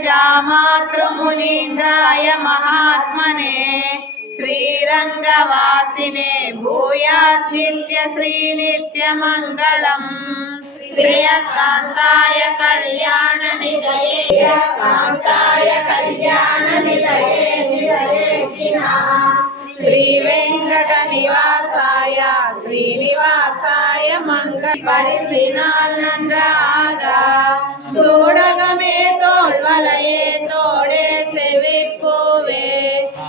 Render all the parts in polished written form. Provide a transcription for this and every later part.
जामातृमुनीन्द्राय महात्मने श्रीरङ्गवासिने भूयात् नित्यश्रीनित्यमङ्गलम् श्रियकान्ताय कल्याणनिधये कान्ताय कल्याणनिधये श्रीवेङ्कटनिवासाय श्रीनिवासाय मंगल परिसिनाल नன்றாகா சூடகமே தோள்வளையே தோடே செவிப்பூவே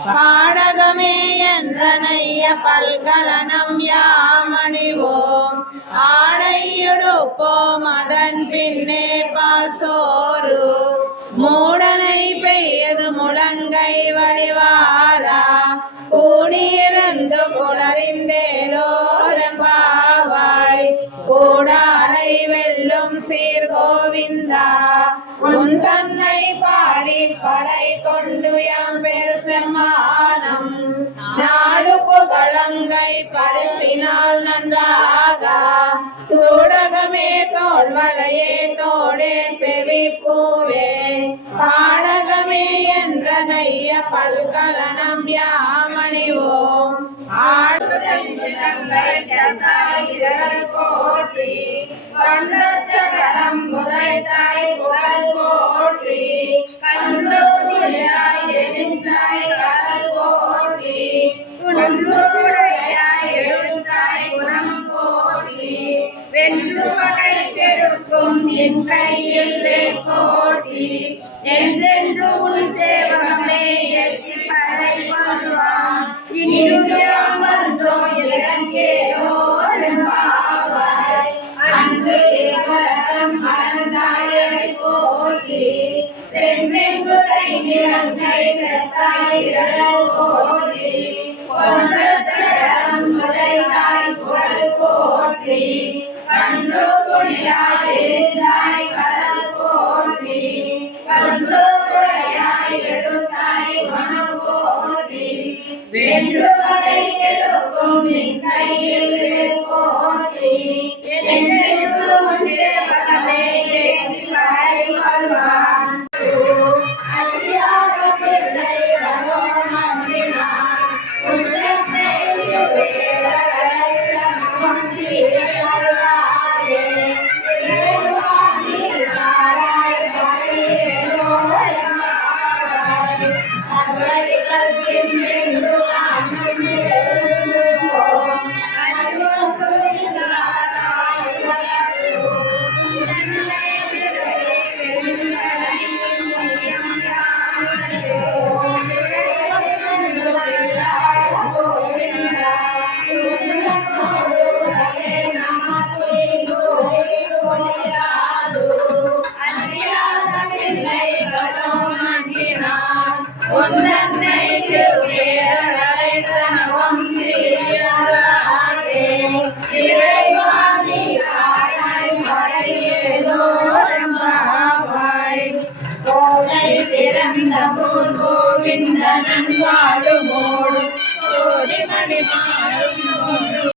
பாடகமே என்றனைய பல்கலனம் யாமணிவோம் ஆடையுடுப்போம் அதன் பின்னே பால் சோறு மூடனை பெய்யது முழங்கை வடிவாரா கூடியிருந்து குளறிந்தேலோரம்பாவாய் கூடாரை வெல்லும் சீர்கோவிந்தா உன் தன்னை பாடி பறை கொண்டு எம் பெரு செம்மானம் நாடு புகழங்கை பரிசினால் நன்றாகா சூடகமே தோள்வளையே தோடே செவிப்பூவே பாடகமே என்ற நைய பல்கலனம் யாமணிவோம் போற்றி கண்டச்சகடம் புதைத்தாய் புகழ் போற்றி கண்டோயாய் எரிந்தாய் கடல் போற்றி குன்றுடையாய் எடுத்தாய் குணம் போற்றி வென்று வகை கெடுக்கும் என் கையில் வேல் போற்றி என்றென்று உன் சேவகமே எத்தி பறை கொள்வான் இனியாம் வந்தோ இலங்கேலோ அன்று அனந்தாயை போற்றி செவ்வெங்குதை நிலங்கை செத்தாய் போற்றி கொண்டச்சரம் முளைத்தாய் புகழ் போற்றி கண்டு குடியாய் எழுந்தாய் கடல் போற்றி கன்று குடையாய் எடுத்தாய் மனம் போற்றி வென்று வகை எடுக்கும் நின் கையில் போற்றி என்றென்றும் சேவகமே ஏற்றி பறை கொள்வான் அறியாத பிள்ளை நம்பினான் உன்னை ஒன்றன்னை திருவேரலை தனவம் சீரியராதே இறைவாதி ஆய் மறையேதோரம்பாவாய் கோதை பிறந்த போல் கோவிந்தனன் வாழுமோடு சோதிமணி மாறும்